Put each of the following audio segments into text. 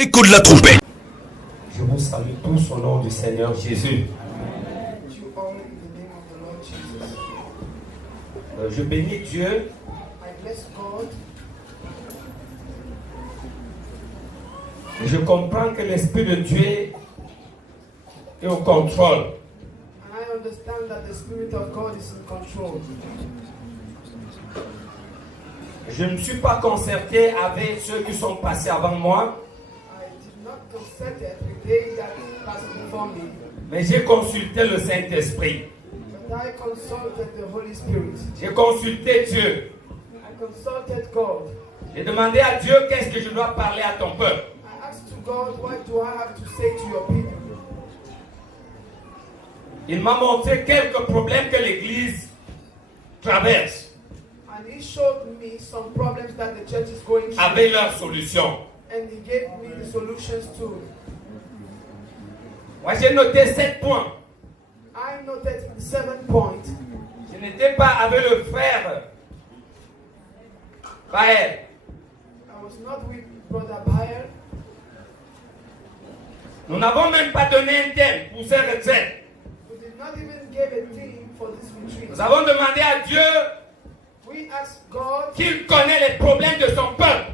Écho de la trompette. Je vous salue tous au nom du Seigneur Jésus. Je bénis Dieu. Je comprends que l'Esprit de Dieu est au contrôle. Je ne me suis pas concerté avec ceux qui sont passés avant moi. Mais j'ai consulté le Saint-Esprit. J'ai consulté Dieu. J'ai demandé à Dieu qu'est-ce que je dois parler à ton peuple. Il m'a montré quelques problèmes que l'Église traverse. Avec leurs solutions. Moi j'ai noté 7 points. Je n'étais pas avec le frère Baël. Nous n'avons même pas donné un thème pour cette retraite. Nous avons demandé à Dieu qu'il connaît les problèmes de son peuple,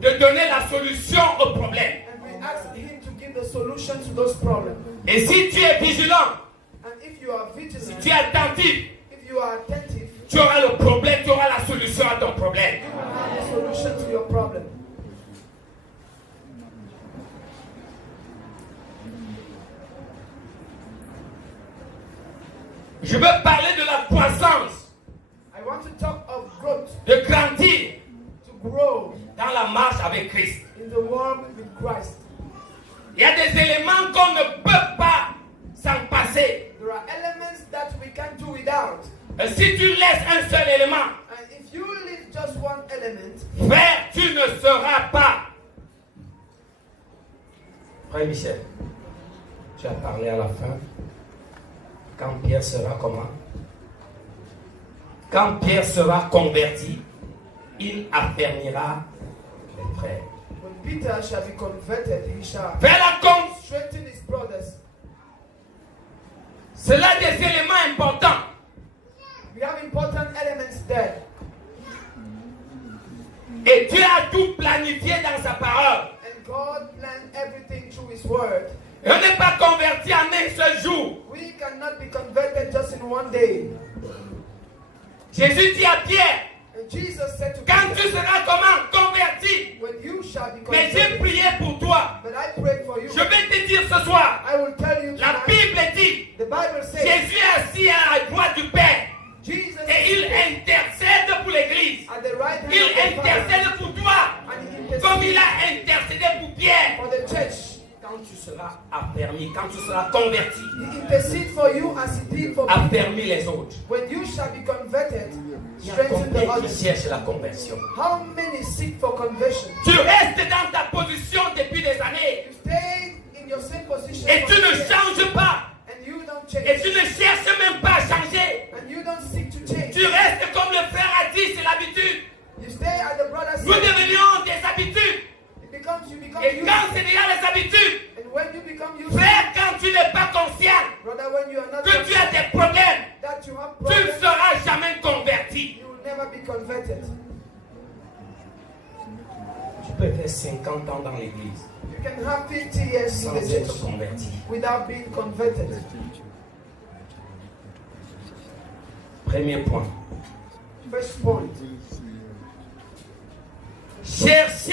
de donner la solution aux problèmes. Et si tu es vigilant, si tu es attentif, tu auras le problème, tu auras la solution à ton problème. Je veux parler de la croissance, de grandir dans la marche avec Christ. Il y a des éléments qu'on ne peut pas s'en passer. Et si tu laisses un seul élément, frère, tu ne seras pas. Frère Michel, tu as parlé à la fin. Quand Pierre sera comment? Quand Pierre sera converti, il affermira les frères. Peter shall be converted, he shall strengthen his brothers. C'est là des éléments importants. We have important elements there. Et Dieu a tout planifié dans sa parole. And God planned everything through his word. Et on n'est pas converti en un seul jour. We cannot be converted just in one day. Jésus dit à Pierre, and Jesus said to quand Peter, tu seras comment? Converti. when you shall be Mais converted, j'ai prié pour toi. but I prayed for you. Je vais te dire ce soir. I will tell you La tonight, Bible dit, the Bible says, Jésus est assis à la droite du Père. Jesus Et il is intercède pour l'Église. at the right hand Il of the Father, intercède pour toi. and he Comme il intercedes a intercédé pour Pierre. for the church. Quand tu seras affermi, quand tu seras converti, He intercedes for you as he did for me. affermi les autres. When you shall be converted, Il y a strengthen the combien qui others. cherchent la conversion? How many seek for conversion? Tu restes dans ta position depuis des années. You stay in your same position Et for tu ne years, changes pas. and you don't Et change, tu ne cherches même pas à changer. and you don't seek to change. Tu restes comme le frère a dit, c'est l'habitude. You stay at the brother's Nous side. devenions des habitudes. You become Et used. quand c'est déjà les habitudes, And when you become used, frère, quand tu n'es pas conscient brother, when you are not que tu as conscious des problèmes, that you have tu ne problems, seras jamais converti. you will never be converted. Tu peux faire 50 ans dans l'église You can have 50 years in sans the être church converti. without being converted. Premier point. First point. Cherchez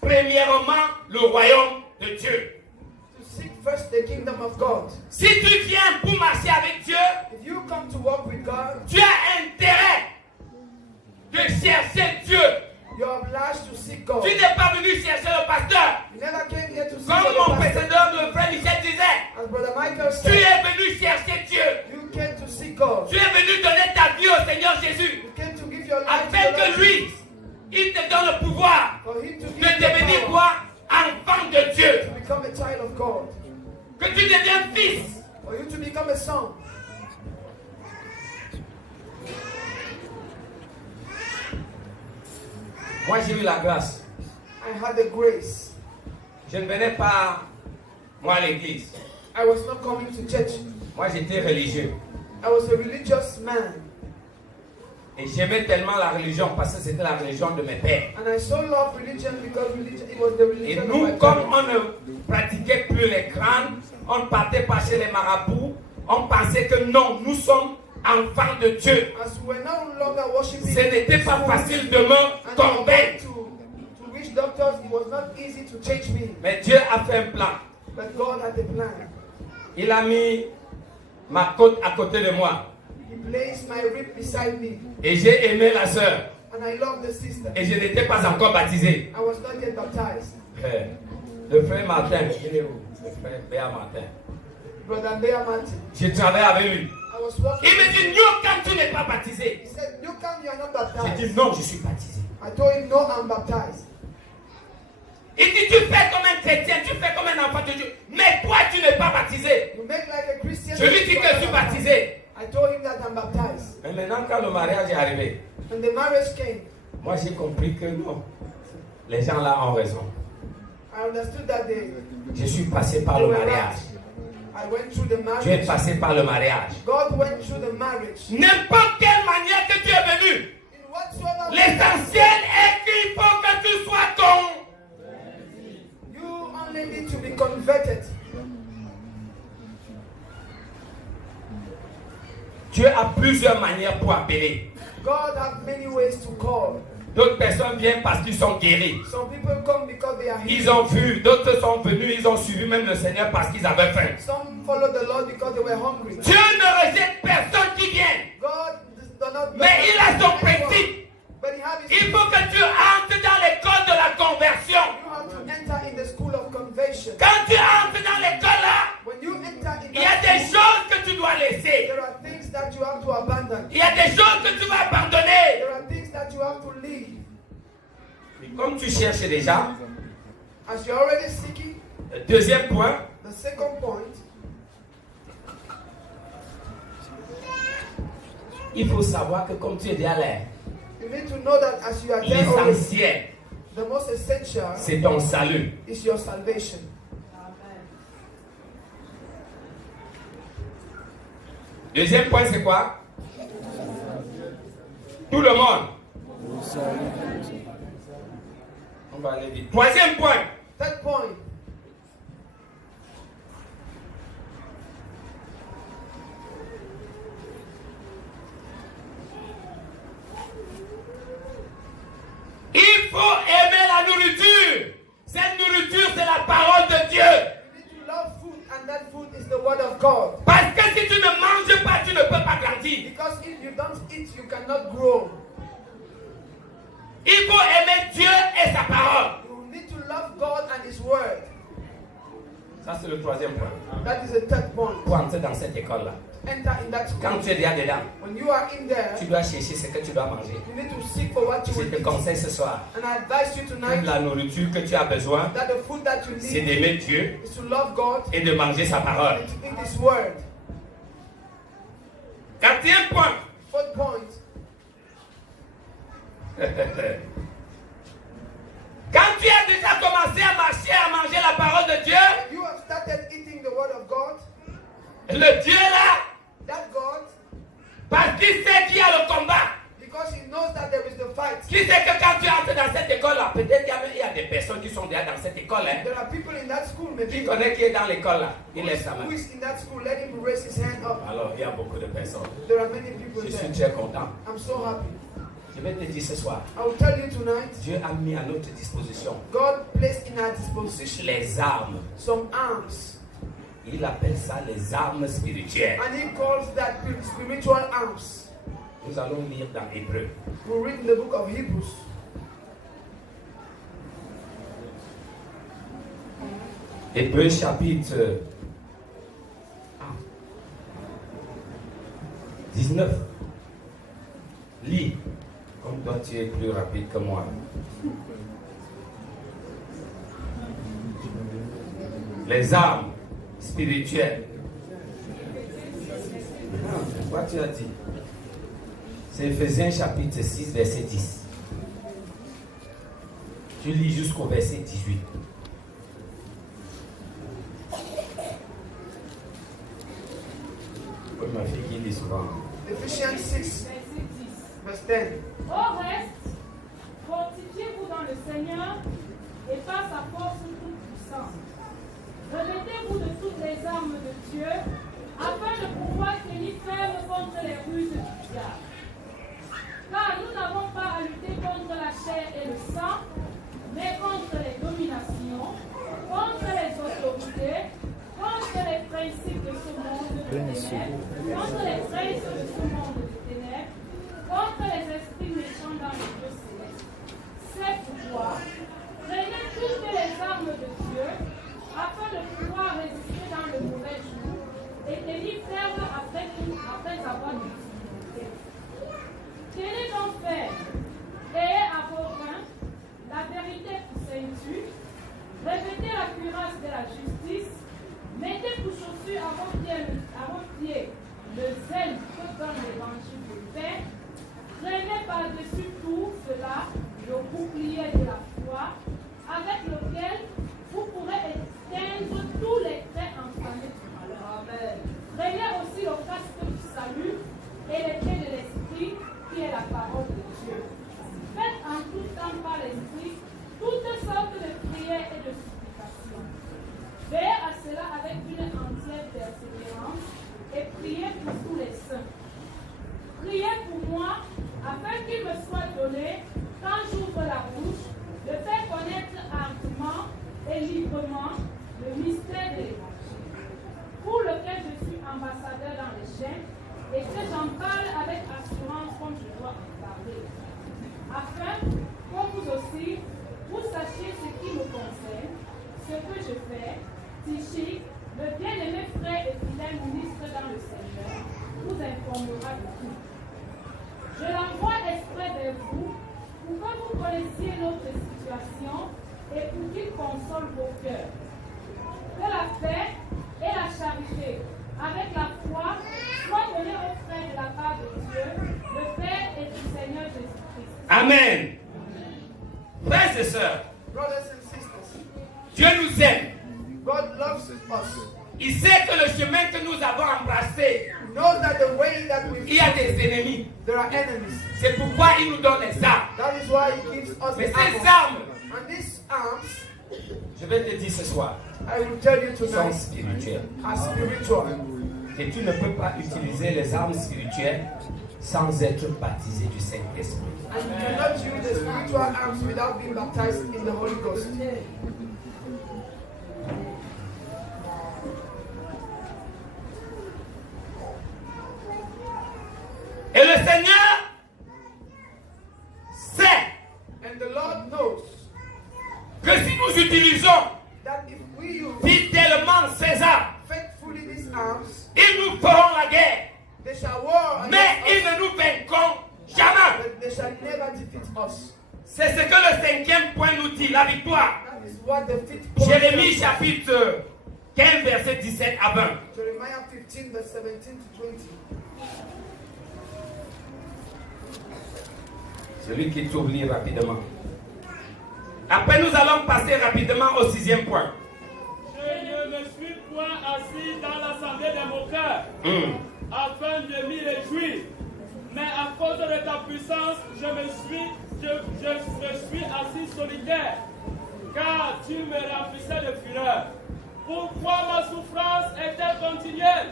premièrement le royaume de Dieu. To seek first the kingdom of God. Si tu viens pour marcher avec Dieu, If you come to walk with God, tu as intérêt de chercher Dieu. you are obliged to seek God. Tu n'es pas venu chercher le pasteur. You never came here to seek Comme the mon pastor. précédent, le frère Michel disait, As Brother Michael tu said, es venu chercher Dieu. you came to seek God. Tu es venu donner ta vie au Seigneur Jésus. You came to give your life to Afin the que Lord lui, il te donne le pouvoir for him to de give you the devenir power quoi? Enfant de Dieu. to become a child of God. Que tu deviens fils. For you to become a son. Moi j'ai eu la grâce. I had the grace. Je ne venais pas, moi, à l'église. I was not coming to church. Moi, j'étais religieux. I was a religious man. Et j'aimais tellement la religion parce que c'était la religion de mes pères. And I so loved religion because it was the religion Et of nous, my comme family. on ne pratiquait plus les crânes, on ne partait pas chez les marabouts, on pensait que non, nous sommes enfants de Dieu. As we were no longer worshiping, Ce n'était pas facile de me convaincre. To reach doctors, it was not easy to change me. Mais Dieu a fait un plan. But God had a plan. Il a mis ma côte à côté de moi. He placed my rib beside me. Et j'ai aimé la sœur. And I loved the sister. Et je n'étais pas encore baptisé. I was not yet baptized. Le frère Martin, il est où? Le frère Béa Martin. Brother Bea Martin. J'ai travaillé avec lui. I was walking. Il me dit, non, quand tu n'es pas baptisé. He said, "You come, you are not baptized." J'ai dit, non, je suis baptisé. I told him, "No, I'm baptized." Il dit, tu fais comme un chrétien, tu fais comme un enfant de Dieu. Mais toi, tu n'es pas baptisé. You make like a Christian. Je lui dis que je suis baptisé. I told him that I'm baptized. Mais maintenant, quand le mariage est arrivé, And the marriage came. moi j'ai compris que non. Les gens là ont raison. I understood that Je suis passé par le mariage. I went through the Dieu est marriage. passé par le mariage. God went through the marriage. N'importe quelle manière que tu es venu, In whatsoever l'essentiel est qu'il faut que tu sois con. you only need to be converted. Dieu a plusieurs manières pour appeler. God has many ways to call. D'autres personnes viennent parce qu'ils sont guéris. Some people come because they are Ils healed. ont vu, d'autres sont venus, ils ont suivi même le Seigneur parce qu'ils avaient faim. Some follow the Lord because they were hungry. Dieu ne rejette personne qui vient. God does not. Mais il a son principe. But he has his. Il faut que tu entres dans l'école de la conversion. You have to enter in the school of conversion. Quand tu entres dans l'école là, When you enter in il y a that des school, choses que tu dois laisser. there are things that you have to abandon. Il y a des choses que tu vas abandonner. There are things that you have to leave. Et comme tu cherches déjà, As you're already seeking, le deuxième point, the second point, il faut savoir que comme tu es déjà là, you need to know that as you are there already, l'essentiel, the most essential c'est ton salut. is your salvation. Deuxième point, c'est quoi? Tout le monde. On va aller vite. Troisième point. Third point, Il faut aimer la nourriture. Cette nourriture, c'est la parole de Dieu. you need to love food, and that food is the word of God. Parce que si tu ne manges pas, tu ne peux pas grandir. Because if you don't eat, you cannot grow. Il faut aimer Dieu et sa parole. You need to love God and His word. Ça, c'est le troisième point. That is the third point. Pour entrer dans cette école-là. Enter in that Quand school. tu es déjà dedans, When you are in there, tu dois chercher ce que tu dois manger. you need to seek for what you Je will te eat. conseille ce soir. And I advise you tonight La nourriture que tu as besoin, that the food that you c'est need d'aimer Dieu is to love God et de manger sa parole. and to eat His word. Quatrième point. Fourth point, Quand tu as déjà commencé à marcher, à manger la parole de Dieu, you have started eating the word of God. le Dieu là, That God, parce qu'il sait qu'il y a le combat, because He knows that there is the fight. qui sait que quand tu entres dans cette école-là, peut-être il y a des personnes qui sont déjà dans cette école, hein, There are people in that school, qui maybe connaissent qui est dans l'école là, il lève sa main. who is in that school. Let him raise his hand up. Alors, il y a beaucoup de personnes. There are many people Je suis there. très content. I'm so happy. Je vais te dire ce soir, I will tell you tonight, Dieu a mis à notre disposition God placed in our disposition les armes. some arms. Il appelle ça les armes spirituelles. And He calls that spiritual arms. Nous allons lire dans Hébreu. We read in the book of Hebrews. Hébreu chapitre 19. Lis. Comme toi tu es plus rapide que moi. Les armes spirituelles. Quoi tu as dit? C'est Ephésiens chapitre 6 verset 10. Je lis jusqu'au verset 18. Oui, ma fille qui lit souvent. Ephesians 6, verse 10. Au reste, fortifiez-vous dans le Seigneur et par sa force toute puissante. Revêtez-vous de toutes les armes de Dieu afin de pouvoir tenir ferme contre les ruses du diable. Car nous n'avons pas à lutter contre la chair et le sang, mais contre les dominations, contre les autorités, contre les principes de ce monde de ténèbres, contre les princes de ce monde de ténèbres, contre les esprits méchants dans les lieux célestes. C'est pourquoi prenez toutes les armes de Dieu afin de pouvoir résister dans le mauvais jour et tenir ferme après avoir utilisé. Tenez donc ferme, ayez à vos reins la vérité pour ceinture, revêtez la cuirasse de la justice, mettez pour chaussures à vos pieds le zèle que donne l'évangile de paix, prenez par-dessus tout cela le bouclier de la foi, avec lequel vous pourrez éteindre tous les traits enflammés du malheur. Prenez aussi le casque du salut et l'épée de l'esprit qui est la parole de Dieu. Faites en tout temps par l'esprit toutes sortes de prières et de supplications. Veillez à cela avec une entière persévérance et priez pour tous les saints. Priez pour moi afin qu'il me soit donné, quand j'ouvre la bouche, de faire connaître ardemment et librement le mystère de l'Évangile, pour lequel je suis ambassadeur dans les chaînes et que j'en parle avec assurance comme je dois en parler, afin que vous aussi, vous sachiez ce qui me concerne, ce que je fais. Tychique, le bien-aimé frère et fidèle ministre dans le Seigneur, vous informera de tout. Je l'envoie exprès vers vous pour que vous connaissiez notre situation et pour qu'il console vos cœurs. Que la paix et la charité, avec la foi, soient données aux frères de la part de Dieu, le Père et du Seigneur Jésus-Christ. Amen. Frères et sœurs, Brothers and sisters, Dieu nous aime. God loves us. Il sait que le chemin que nous avons embrassé, He knows that the way that we il y a des ennemis. there are enemies. C'est pourquoi il nous donne les armes. That is why He gives us Mais the ces armor. armes, And these arms, je vais te dire ce soir, I will tell you sont tonight, spirituelles. are spiritual. Et tu ne peux pas utiliser les armes spirituelles sans être baptisé du Saint-Esprit. And you cannot use the spiritual arms without being baptized in the Holy Ghost. Et le Seigneur sait And the Lord knows que si nous utilisons that if we use fidèlement ces armes, faithfully these arms, ils nous feront la guerre. they shall war Mais against ils us, ne nous vaincront jamais. but they shall never defeat us. C'est ce que le cinquième point nous dit, la victoire. That is what the fifth point Jérémie tells us. chapitre 15, verset 17 à 20. Jeremiah 15, verse 17 to 20. Celui qui trouve lire rapidement. Après, nous allons passer rapidement au sixième point. Je ne me suis point assis dans l'assemblée de mon cœur, afin de m'y réjouir. Mais à cause de ta puissance, je me suis assis solitaire, car tu me remplissais de fureur. Pourquoi ma souffrance est-elle continuelle?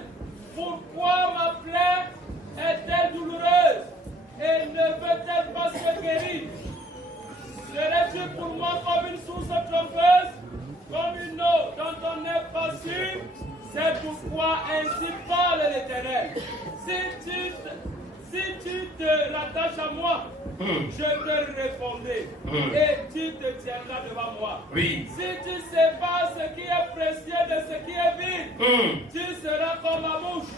Pourquoi ma plaie est-elle douloureuse? Et ne peut-elle pas se guérir? Serais-tu pour moi comme une source trompeuse, comme une eau dont on n'est pas sûr? C'est pourquoi ainsi parle l'Éternel. Si tu te rattaches à moi, je te répondrai et tu te tiendras devant moi. Oui. Si tu sépares ce qui est précieux de ce qui est vide, tu seras comme ma bouche.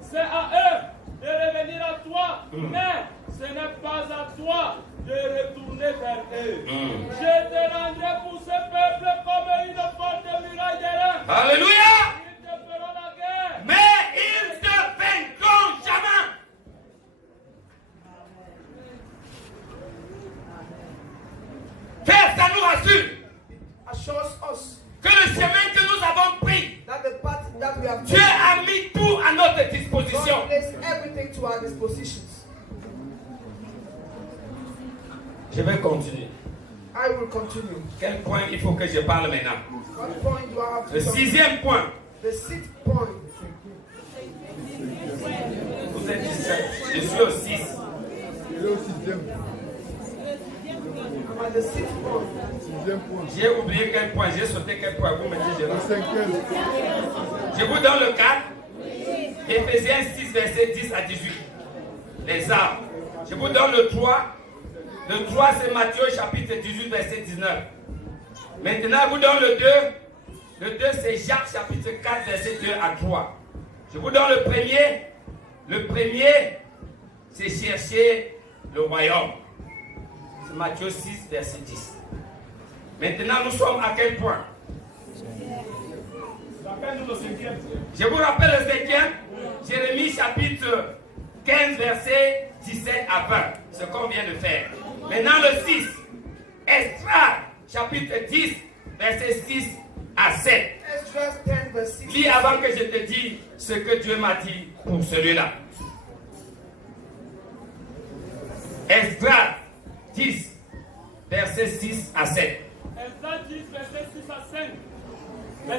C'est à eux de revenir à toi, mais ce n'est pas à toi de retourner vers eux. Je te rendrai pour ce peuple comme une forte muraille d'airain. Alléluia. Ils te feront la guerre. Mais ils ne vaincront jamais. Frère, ça nous rassure. que le chemin que nous avons pris, Dieu a mis tout à notre disposition. Je vais continuer. Quel point il faut que je parle maintenant? Le 6e point. Vous êtes 17. Je suis au 6. J'ai oublié quel point, j'ai sauté quel point. Vous me dites, je vous donne le 4. Éphésiens 6, verset 10 à 18. Les arbres. Je vous donne le 3. Le 3, c'est Matthieu chapitre 18, verset 19. Maintenant, je vous donne le 2. Le 2, c'est Jacques chapitre 4, verset 2 à 3. Je vous donne le premier. Le premier, c'est chercher le royaume. C'est Matthieu 6, verset 10. Maintenant, nous sommes à quel point? Je vous rappelle le 5e. Jérémie chapitre 15, verset 17 à 20. Ce qu'on vient de faire. Maintenant, le 6. Esdras chapitre 10, verset 6 à 7. Lis avant que je te dise ce que Dieu m'a dit pour celui-là. Esdras 10, verset 6 à 7. Esdras 10, verset 6 à 5.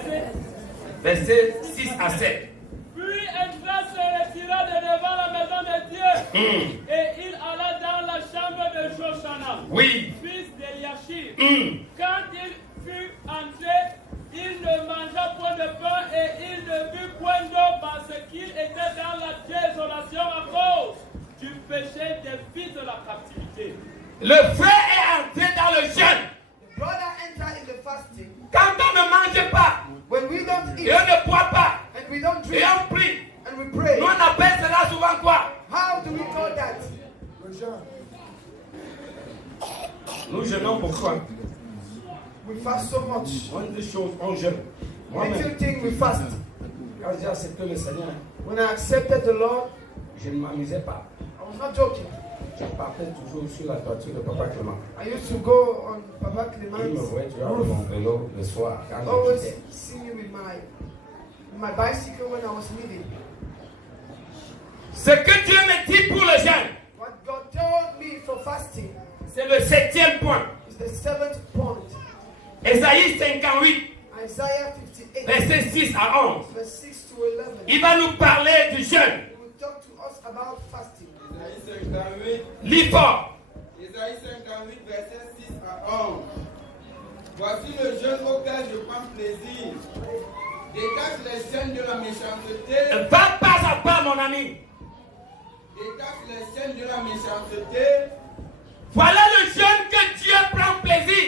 Verset 6 à 7. Puis Esdras se retira de devant la maison de Dieu et il alla dans la chambre de Joshana, fils d'Eliashib. Quand il fut entré, il ne mangea point de pain et il ne but point d'eau parce qu'il était dans la désolation à cause du péché des fils de la captivité. Le frère est entré dans le jeûne. Quand on ne mange pas, et on ne boit pas, et on prie, nous on appelle cela souvent quoi? Nous jeûnons pourquoi? On dit des choses, on jeûne. Moi-même, quand j'ai accepté le Seigneur, je ne m'amusais pas. Je partais toujours sur la toiture de Papa Clément. Il me voyait toujours avec mon vélo le soir quand je quittais. Ce que Dieu me dit pour le jeûne, c'est le 7e point. Ésaïe 58, verset 6 à 11. Il va nous parler du jeûne. Lis fort. Ésaïe 58, verset 6 à 11. Voici le jeûne auquel je prends plaisir. Détache les chaînes de la méchanceté. Va pas à pas, mon ami. Détache les chaînes de la méchanceté. Voilà le jeûne que Dieu prend plaisir.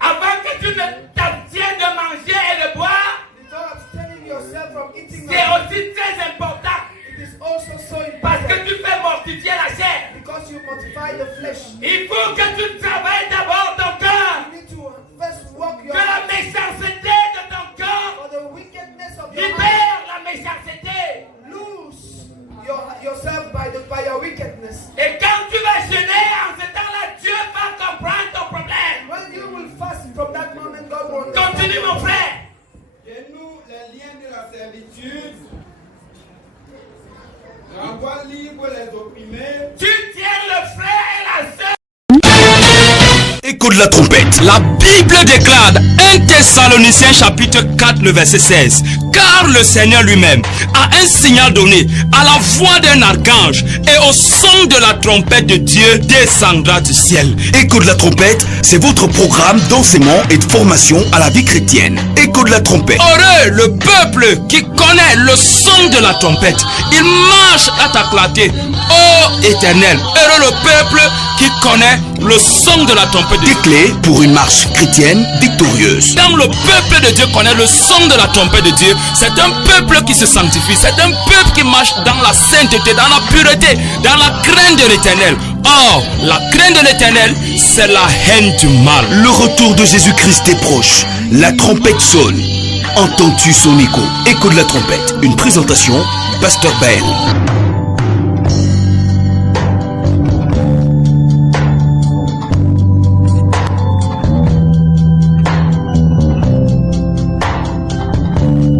Avant que tu ne t'abstiennes de manger et de boire, c'est aussi très important. Parce que tu fais mortifier la chair. Il faut que tu travailles d'abord ton cœur. Que la méchanceté de ton cœur libère la méchanceté. Et quand tu vas jeûner, en ce temps-là, Dieu va comprendre ton problème. Continue, mon frère. Dénoue les liens de la servitude. Renvoie libre les opprimés. Tu tiens le frère et la sœur. Écoute la trompette. La Bible déclare 1 Thessaloniciens chapitre 4 le verset 16. Car le Seigneur lui-même a un signal donné à la voix d'un archange et au son de la trompette de Dieu descendra du ciel. Écoute la trompette, c'est votre programme d'enseignement et de formation à la vie chrétienne. Écoute la trompette. Heureux le peuple qui connaît le son de la trompette. Il marche à t'acclater. Ô Éternel, heureux le peuple qui connaît le son de la trompette. Des clés pour une marche chrétienne victorieuse. Quand le peuple de Dieu connaît le son de la trompette de Dieu, c'est un peuple qui se sanctifie. C'est un peuple qui marche dans la sainteté, dans la pureté, dans la crainte de l'Éternel. Or, la crainte de l'Éternel, c'est la haine du mal. Le retour de Jésus-Christ est proche. La trompette sonne. Entends-tu son écho? Écoute la trompette. Une présentation, Pasteur Bell. Salut.